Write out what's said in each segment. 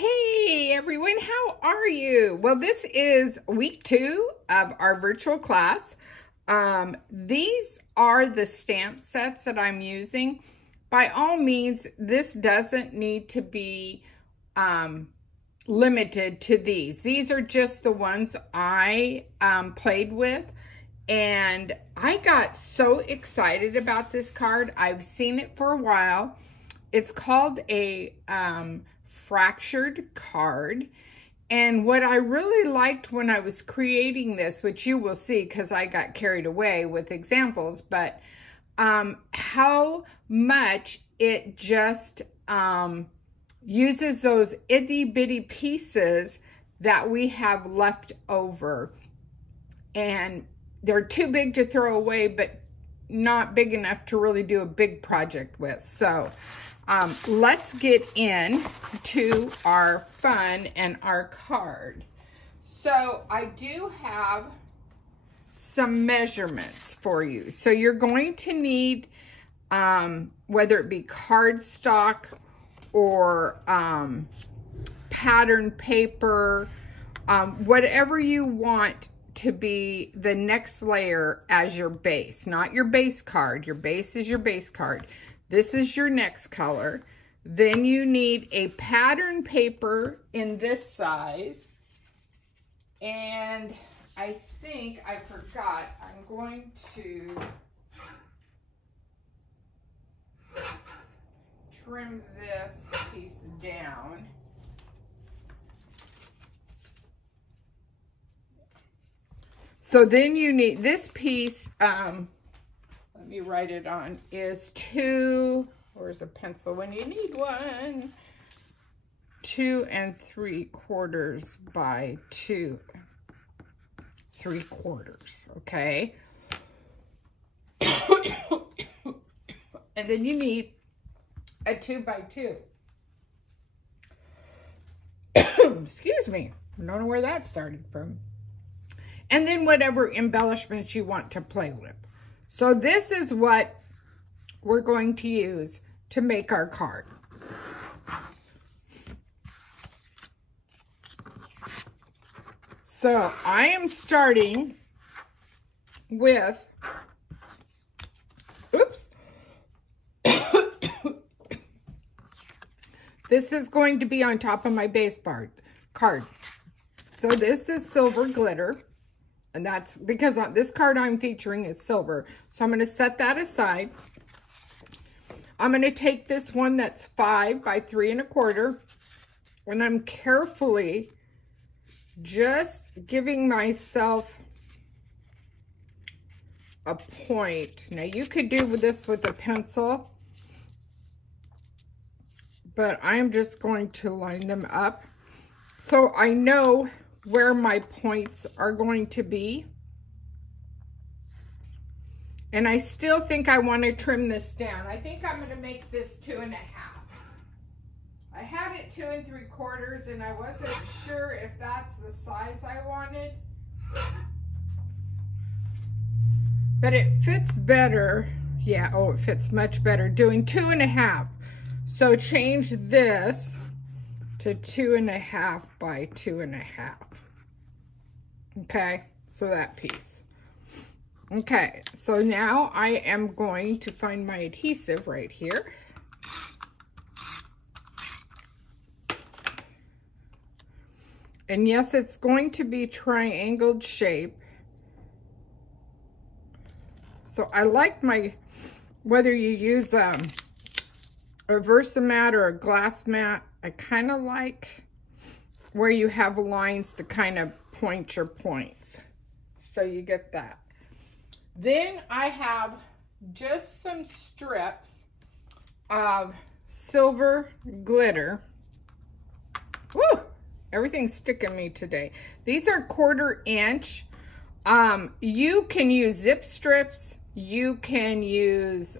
Hey everyone, how are you? Well, this is week 2 of our virtual class. These are the stamp sets that I'm using. By all means, this doesn't need to be limited to these. These are just the ones I played with, and I got so excited about this card. I've seen it for a while. It's called a fractured card, and what I really liked when I was creating this, which you will see because I got carried away with examples, but how much it just uses those itty bitty pieces that we have left over, and they're too big to throw away but not big enough to really do a big project with. So let's get into our fun and our card. So I do have some measurements for you. So you're going to need, whether it be cardstock or pattern paper, whatever you want to be the next layer as your base. Not your base card. Your base is your base card. This is your next color. Then you need a pattern paper in this size. And I think I forgot, I'm going to trim this piece down. So then you need this piece, let me write it on, is 2, where's a pencil when you need one? 2 3/4 by 2 3/4, okay? And then you need a 2 by 2. Excuse me, I don't know where that started from. And then whatever embellishments you want to play with. So this is what we're going to use to make our card. So I am starting with, oops. This is going to be on top of my base card. So this is silver glitter. And that's because this card I'm featuring is silver. So I'm going to set that aside. I'm going to take this one that's 5 by 3 1/4. And I'm carefully just giving myself a point. Now you could do this with a pencil, but I'm just going to line them up so I know where my points are going to be. And I still think I want to trim this down. I think I'm going to make this 2 1/2. I had it 2 3/4 and I wasn't sure if that's the size I wanted. But it fits better. Yeah, oh, it fits much better doing 2 1/2. So change this to 2 1/2 by 2 1/2. Okay, so that piece. Okay, so now I am going to find my adhesive right here. And yes, it's going to be triangled shape. So I like my, whether you use a Versamat or a glass mat, I kind of like where you have lines to kind of point your points. So you get that. Then I have just some strips of silver glitter. Woo! Everything's sticking me today. These are 1/4 inch. You can use zip strips. You can use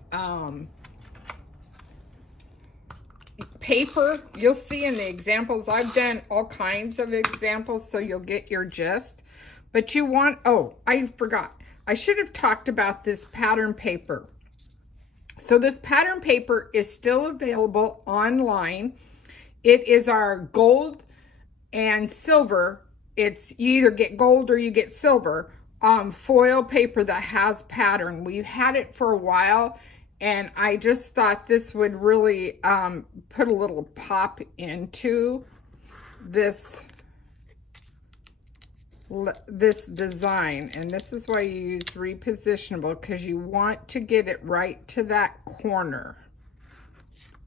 paper. You'll see in the examples, I've done all kinds of examples so you'll get your gist. But you want, oh, I forgot. I should have talked about this pattern paper. So this pattern paper is still available online. It is our gold and silver. It's you either get gold or you get silver foil paper that has pattern. We've had it for a while, and I just thought this would really put a little pop into this design. And this is why you use repositionable, because you want to get it right to that corner.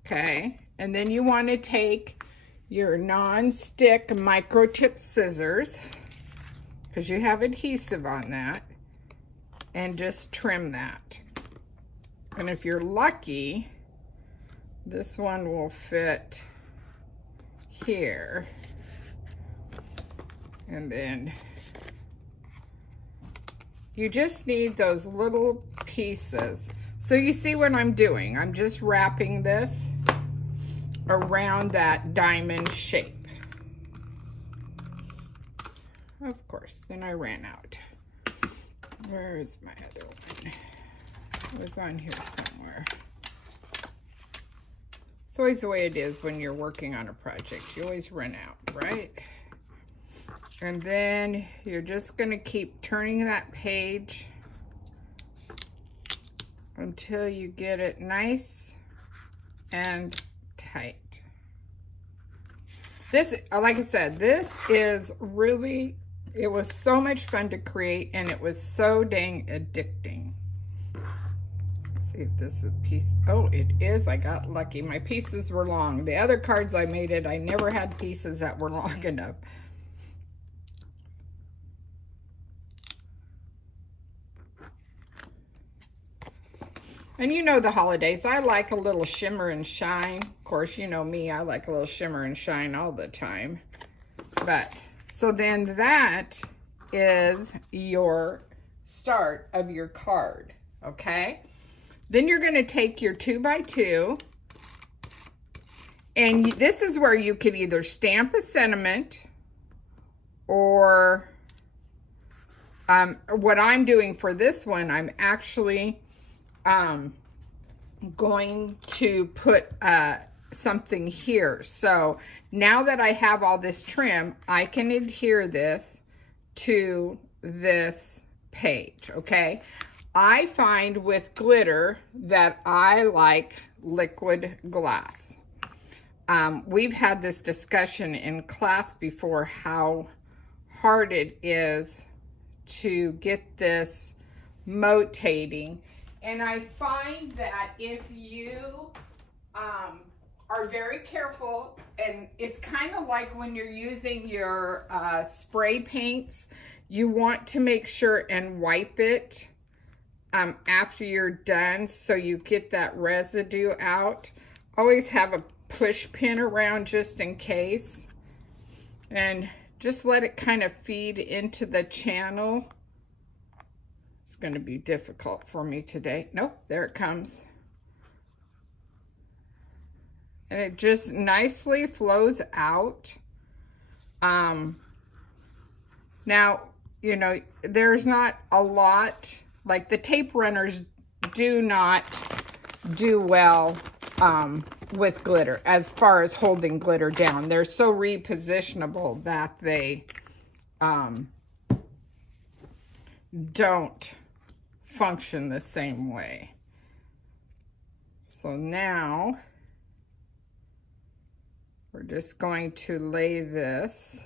Okay, and then you want to take your non-stick microtip scissors, because you have adhesive on that, and just trim that. And if you're lucky, this one will fit here. And then you just need those little pieces. So you see what I'm doing? I'm just wrapping this around that diamond shape. Of course, then I ran out. Where is my other one? It was on here somewhere. It's always the way it is when you're working on a project. You always run out, right? And then you're just gonna keep turning that page until you get it nice and tight. This, like I said, this is really, it was so much fun to create, and it was so dang addicting. Let's see if this is a piece. Oh, it is. I got lucky. My pieces were long. The other cards I made it, I never had pieces that were long enough. And you know the holidays, I like a little shimmer and shine. Of course, you know me, I like a little shimmer and shine all the time. But, so then that is your start of your card, okay? Then you're gonna take your 2x2, and this is where you could either stamp a sentiment, or what I'm doing for this one, I'm actually going to put something here. So now that I have all this trim, I can adhere this to this page, okay? I find with glitter that I like liquid glass. We've had this discussion in class before, how hard it is to get this motating. And I find that if you are very careful, and it's kind of like when you're using your spray paints, you want to make sure and wipe it after you're done so you get that residue out. Always have a push pin around just in case. And just let it kind of feed into the channel. It's going to be difficult for me today. Nope, there it comes. And it just nicely flows out. Now, you know, there's not a lot, like the tape runners do not do well with glitter as far as holding glitter down. They're so repositionable that they don't function the same way. So now we're just going to lay this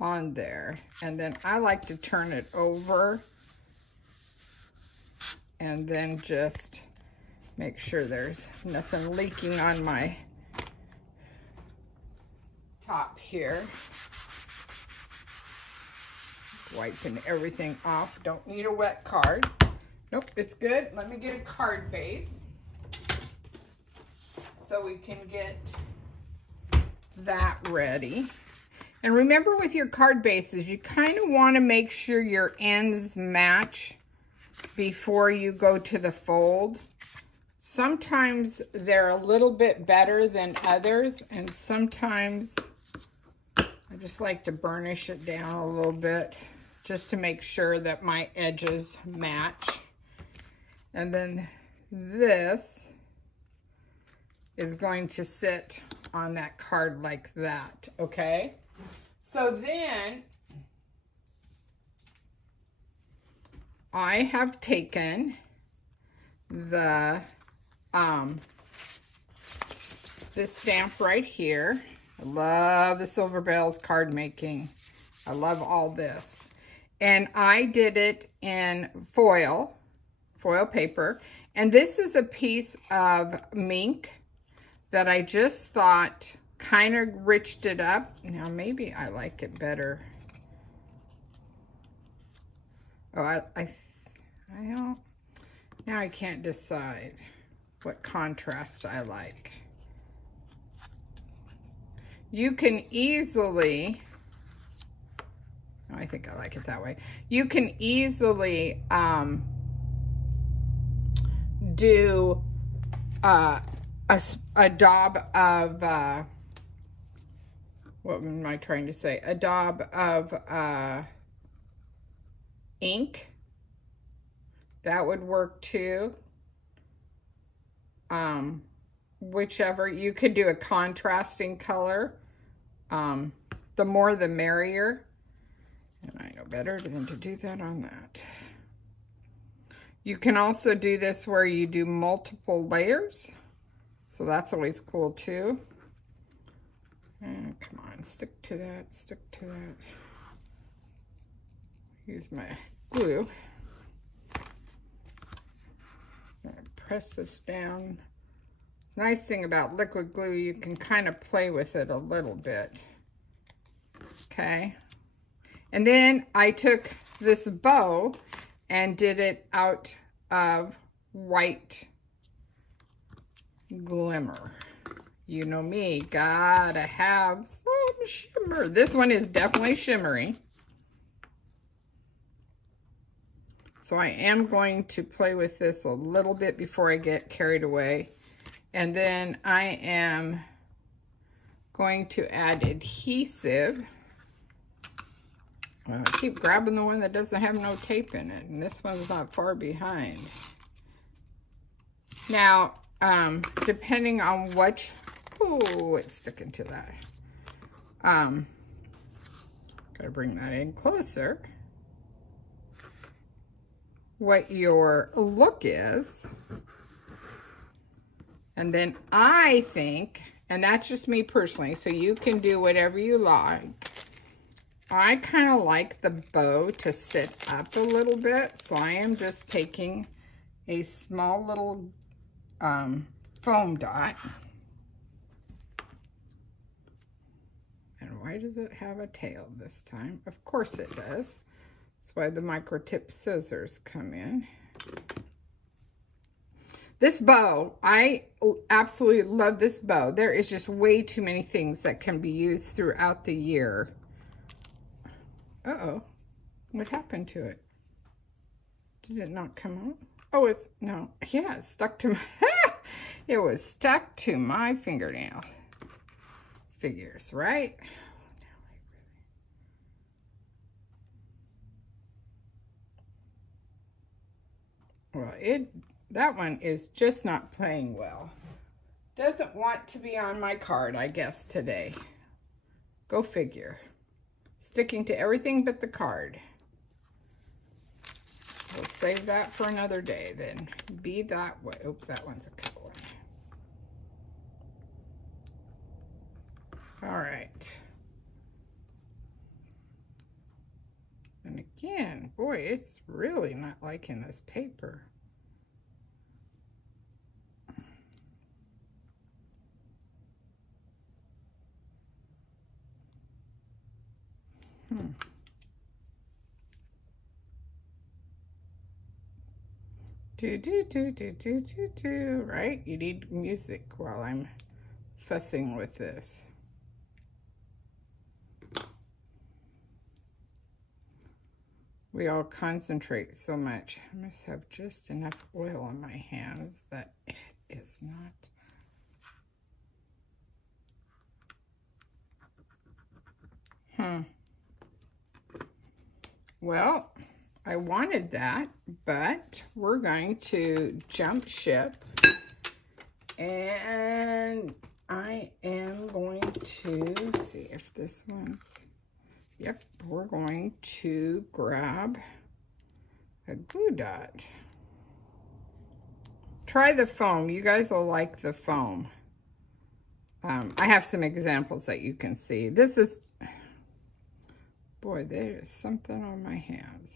on there, and then I like to turn it over and then just make sure there's nothing leaking on my top here. Wiping everything off. Don't need a wet card. Nope, it's good. Let me get a card base so we can get that ready. And remember, with your card bases, you kind of want to make sure your ends match before you go to the fold. Sometimes they're a little bit better than others, and sometimes I just like to burnish it down a little bit. just to make sure that my edges match. And then this is going to sit on that card like that, okay? So then I have taken the this stamp right here. I love the Silver Bells card making. I love all this. And I did it in foil paper. And this is a piece of mink that I just thought kind of riched it up. Now maybe I like it better. Oh, I don't, now I can't decide what contrast I like. You can easily, oh, I think I like it that way. You can easily do a daub of, what am I trying to say? A daub of ink. That would work too. Whichever, you could do a contrasting color. The more the merrier. And I know better than to do that on that. You can also do this where you do multiple layers. So that's always cool too. And come on, stick to that, stick to that. Use my glue. I'm gonna press this down. Nice thing about liquid glue, you can kind of play with it a little bit. Okay. And then I took this bow and did it out of white glimmer. You know me, gotta have some shimmer. This one is definitely shimmery. So I am going to play with this a little bit before I get carried away. And then I am going to add adhesive. Well, I keep grabbing the one that doesn't have no tape in it, and this one's not far behind. Now, depending on which, oh, it's sticking to that. Gotta bring that in closer. What your look is. And then I think, and that's just me personally, so you can do whatever you like. I kind of like the bow to sit up a little bit, so I am just taking a small little foam dot. And why does it have a tail this time? Of course it does. That's why the micro tip scissors come in. This bow, I absolutely love this bow. There is just way too many things that can be used throughout the year. Uh-oh, what happened to it? Did it not come out? Oh, it's, no, yeah, it's stuck to my, it was stuck to my fingernail. Figures, right? Well, that one is just not playing well. Doesn't want to be on my card, I guess, today. Go figure. Sticking to everything but the card. We'll save that for another day then. Be that way. Oh, that one's a cut one. All right. And again, boy, it's really not liking this paper. Do, right? You need music while I'm fussing with this. We all concentrate so much. I must have just enough oil on my hands that it is not. Well, I wanted that, but we're going to jump ship. And I am going to see if this one's, yep, we're going to grab a glue dot. Try the foam. You guys will like the foam. I have some examples that you can see. This is, boy, there is something on my hands.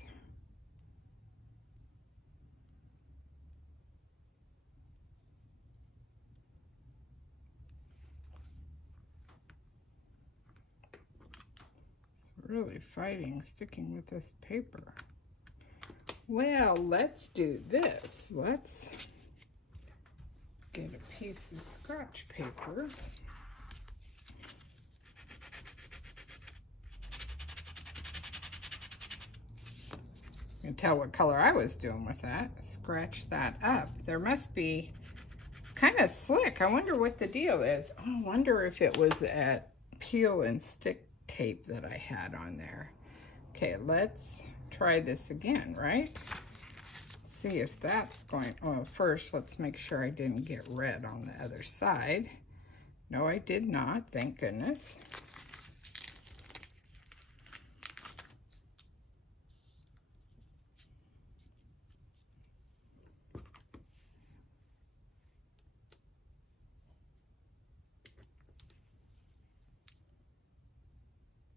It's really fighting sticking with this paper. Well, let's do this. Let's get a piece of scratch paper. You can tell what color I was doing with that. Scratch that up. There must be, it's kind of slick. I wonder what the deal is. I wonder if it was at peel and stick tape that I had on there. Okay, let's try this again, right? See if that's going, oh, first let's make sure I didn't get red on the other side. No, I did not, thank goodness.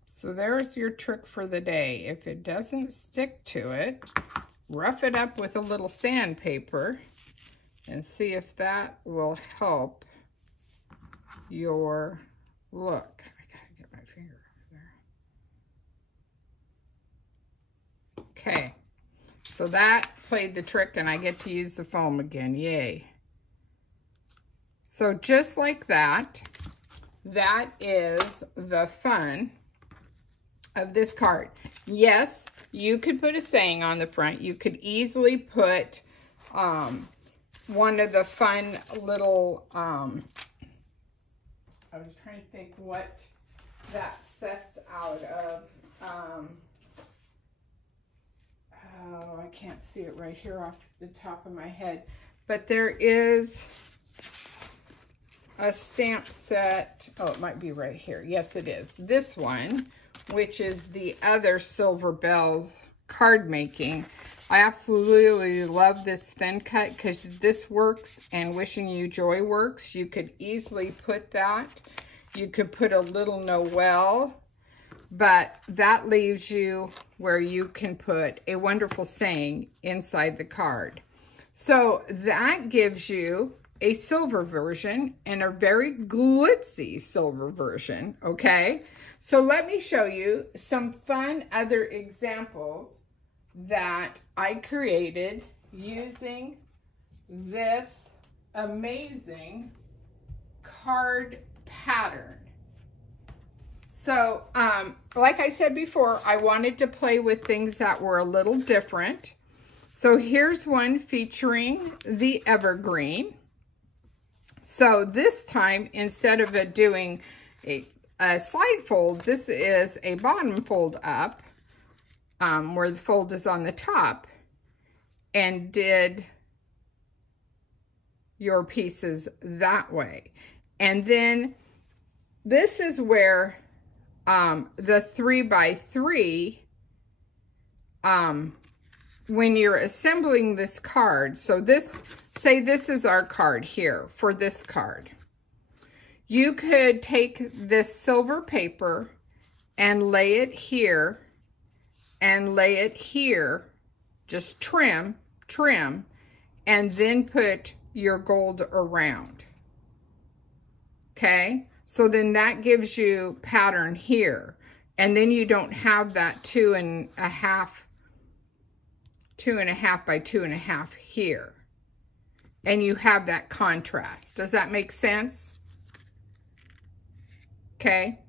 So there's your trick for the day. If it doesn't stick to it, rough it up with a little sandpaper and see if that will help your look. I gotta get my finger over there. Okay, so that played the trick and I get to use the foam again, yay. So just like that, that is the fun of this card. Yes, you could put a saying on the front. You could easily put one of the fun little, I was trying to think what that sets out of. Oh, I can't see it right here off the top of my head. But there is a stamp set. Oh, it might be right here. Yes, it is. This one, which is the other Silver Bells card making. I absolutely love this thin cut because this works and Wishing You Joy works. You could easily put that. You could put a little Noel, but that leaves you where you can put a wonderful saying inside the card. So that gives you a silver version and a very glitzy silver version, okay? So let me show you some fun other examples that I created using this amazing card pattern. So, like I said before, I wanted to play with things that were a little different. So here's one featuring the evergreen. So this time, instead of doing a slide fold, this is a bottom fold up, where the fold is on the top, and did your pieces that way. And then this is where the 3x3, when you're assembling this card, so this, say this is our card here for this card. You could take this silver paper and lay it here and lay it here, just trim, and then put your gold around. Okay, so then that gives you pattern here, and then you don't have that 2.5 by 2.5 here, and you have that contrast. Does that make sense? Okay.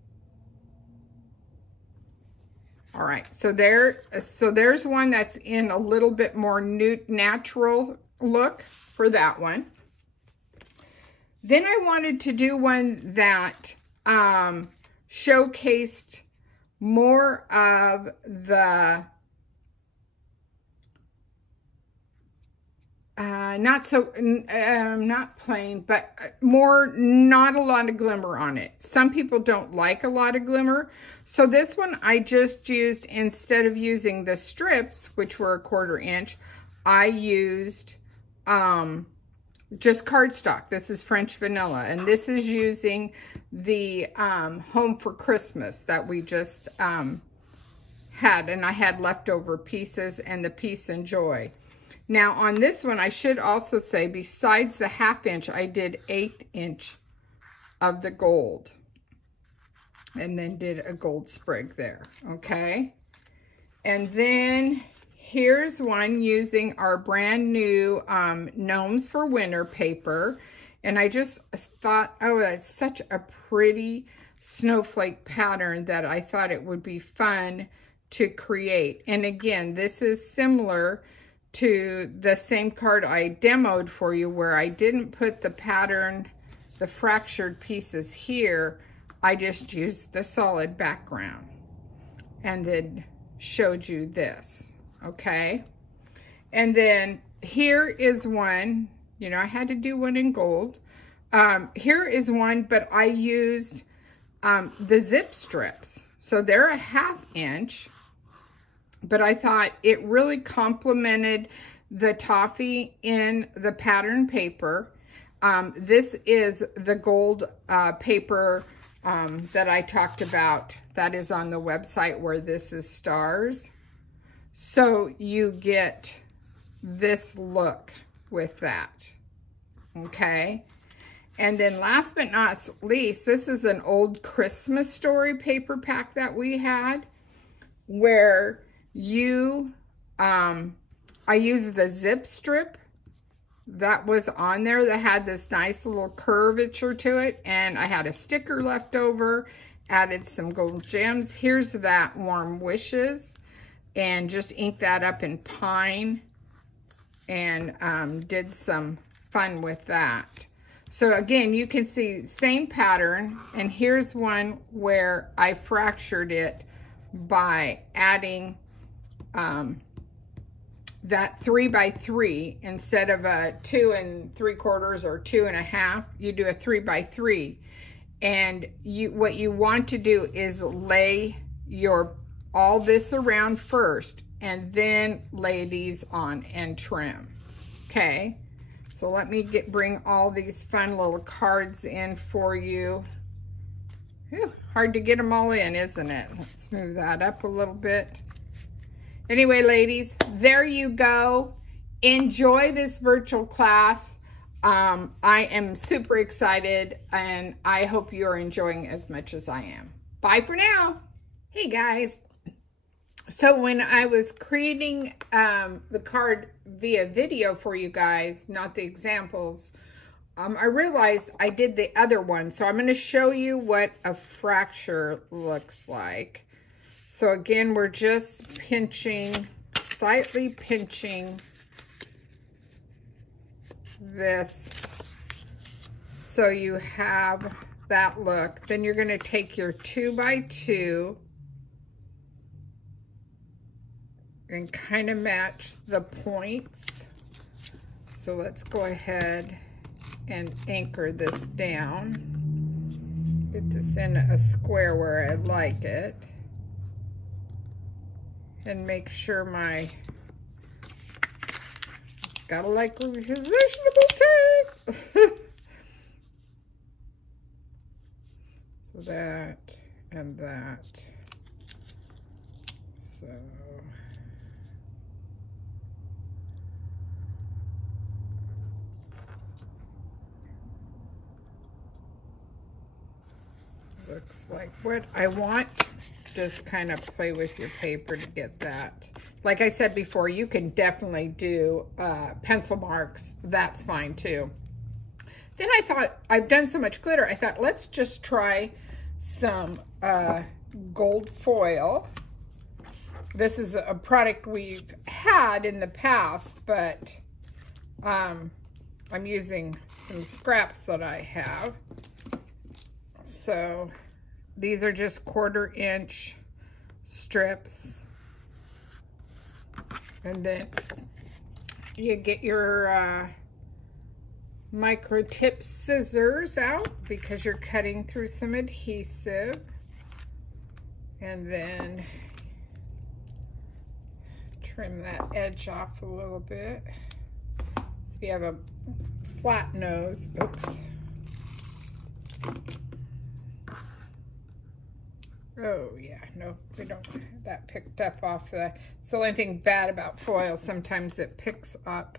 All right, so there's one that's in a little bit more natural look for that one. Then I wanted to do one that showcased more of the not plain, but not a lot of glimmer on it. Some people don't like a lot of glimmer. So this one I just used, instead of using the strips, which were 1/4 inch, I used just cardstock. This is French vanilla, and this is using the Home for Christmas that we just had, and I had leftover pieces and the Peace and Joy. Now on this one, I should also say, besides the 1/2 inch, I did 1/8 inch of the gold, and then did a gold sprig there, okay? And then here's one using our brand new Gnomes for Winter paper. And I just thought, oh, that's such a pretty snowflake pattern that I thought it would be fun to create. And again, this is similar to the same card I demoed for you, where I didn't put the pattern, the fractured pieces here. I just used the solid background and then showed you this, okay? And then here is one, you know, I had to do one in gold. Here is one, but I used the zip strips. So they're a 1/2 inch. But I thought it really complemented the toffee in the pattern paper. This is the gold paper that I talked about. That is on the website, where this is stars. So you get this look with that, okay? And then last but not least, this is an old Christmas Story paper pack that we had, where I used the zip strip that was on there that had this nice little curvature to it, and I had a sticker left over, added some gold gems. Here's that Warm Wishes, and just inked that up in pine, and did some fun with that. So again, you can see same pattern, and here's one where I fractured it by adding that 3x3 instead of a 2 3/4 or 2 1/2. You do a 3x3, and what you want to do is lay all this around first, and then lay these on and trim. Okay, so let me bring all these fun little cards in for you. Whew, hard to get them all in, isn't it? Let's move that up a little bit. Anyway, ladies, there you go. Enjoy this virtual class. I am super excited, and I hope you're enjoying as much as I am. Bye for now. Hey, guys. So when I was creating the card via video for you guys, not the examples, I realized I did the other one. So I'm going to show you what a fracture looks like. So again, we're just pinching, slightly pinching this so you have that look. Then you're going to take your 2x2 and kind of match the points. So let's go ahead and anchor this down. Get this in a square where I like it. And make sure gotta like repositionable tape. So that and that. So looks like what I want. Just kind of play with your paper to get that. Like I said before, you can definitely do pencil marks. That's fine too. Then I thought, I've done so much glitter, I thought, let's just try some gold foil. This is a product we've had in the past, but I'm using some scraps that I have. So these are just 1/4 inch strips. And then you get your micro tip scissors out because you're cutting through some adhesive. And then trim that edge off a little bit. So if you have a flat nose, oops. Oh yeah, no, we don't have that picked up off the, it's the only thing bad about foil. Sometimes it picks up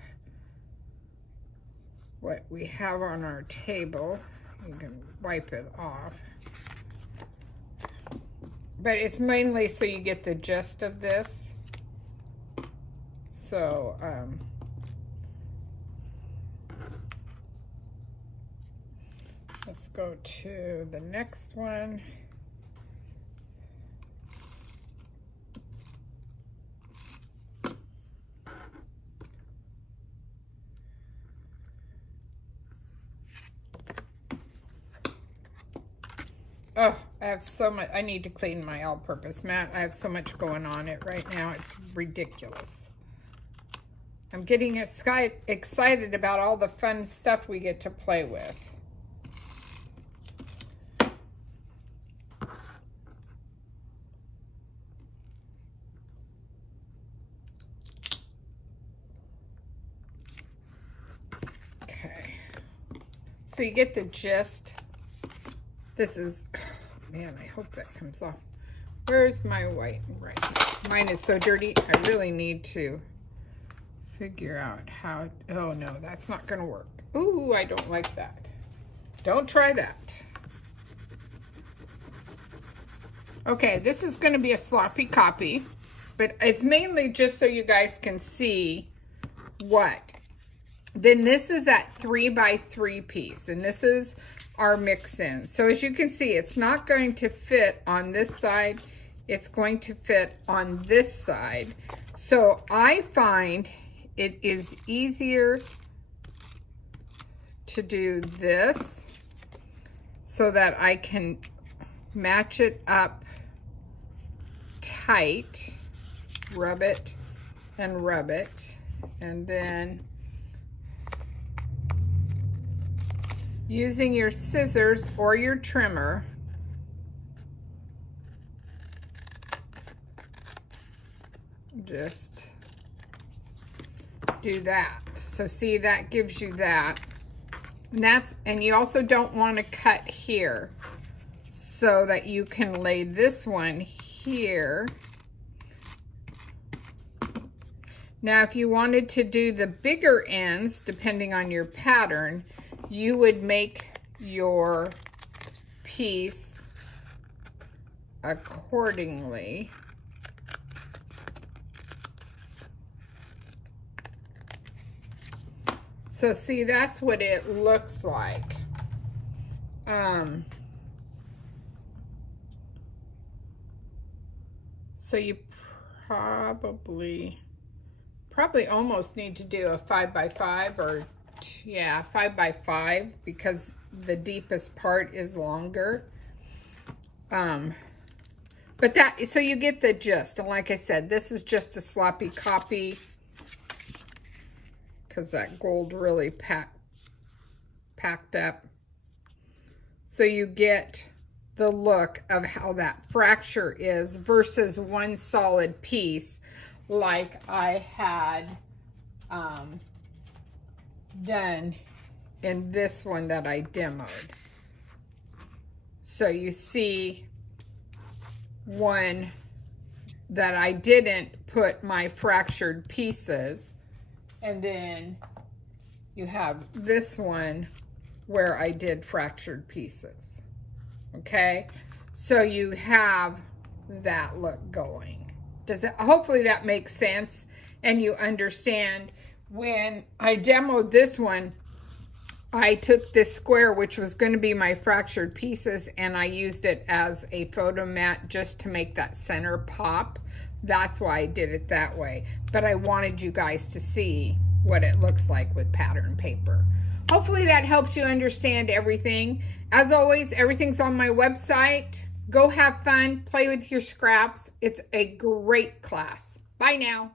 what we have on our table. You can wipe it off. But it's mainly so you get the gist of this. So, let's go to the next one. Oh, I have so much. I need to clean my all-purpose mat. I have so much going on it right now. It's ridiculous. I'm getting excited about all the fun stuff we get to play with. Okay. So you get the gist. This is, oh man, I hope that comes off. Where's my white? Right. Mine is so dirty. I really need to figure out how, oh no, that's not gonna work. Ooh, I don't like that. Don't try that. Okay, this is gonna be a sloppy copy, but it's mainly just so you guys can see what. Then this is that 3x3 piece, and this is our mix in. So as you can see, it's not going to fit on this side. It's going to fit on this side. So I find it is easier to do this so that I can match it up tight, rub it, and then using your scissors or your trimmer, just do that. So see, that gives you that. And you also don't want to cut here, so that you can lay this one here. Now, if you wanted to do the bigger ends, depending on your pattern, you would make your piece accordingly. So see, that's what it looks like. So you probably almost need to do a 5x5 or yeah, 5x5 because the deepest part is longer. But that, so you get the gist. And like I said, this is just a sloppy copy because that gold really packed up. So you get the look of how that fracture is versus one solid piece like I had done in this one that I demoed. So you see one that I didn't put my fractured pieces, and then you have this one where I did fractured pieces. Okay, so you have that look going. Does it, hopefully that makes sense and you understand. When I demoed this one, I took this square, which was going to be my fractured pieces, and I used it as a photo mat just to make that center pop. That's why I did it that way. But I wanted you guys to see what it looks like with pattern paper. Hopefully that helps you understand everything. As always, everything's on my website. Go have fun, play with your scraps. It's a great class. Bye now.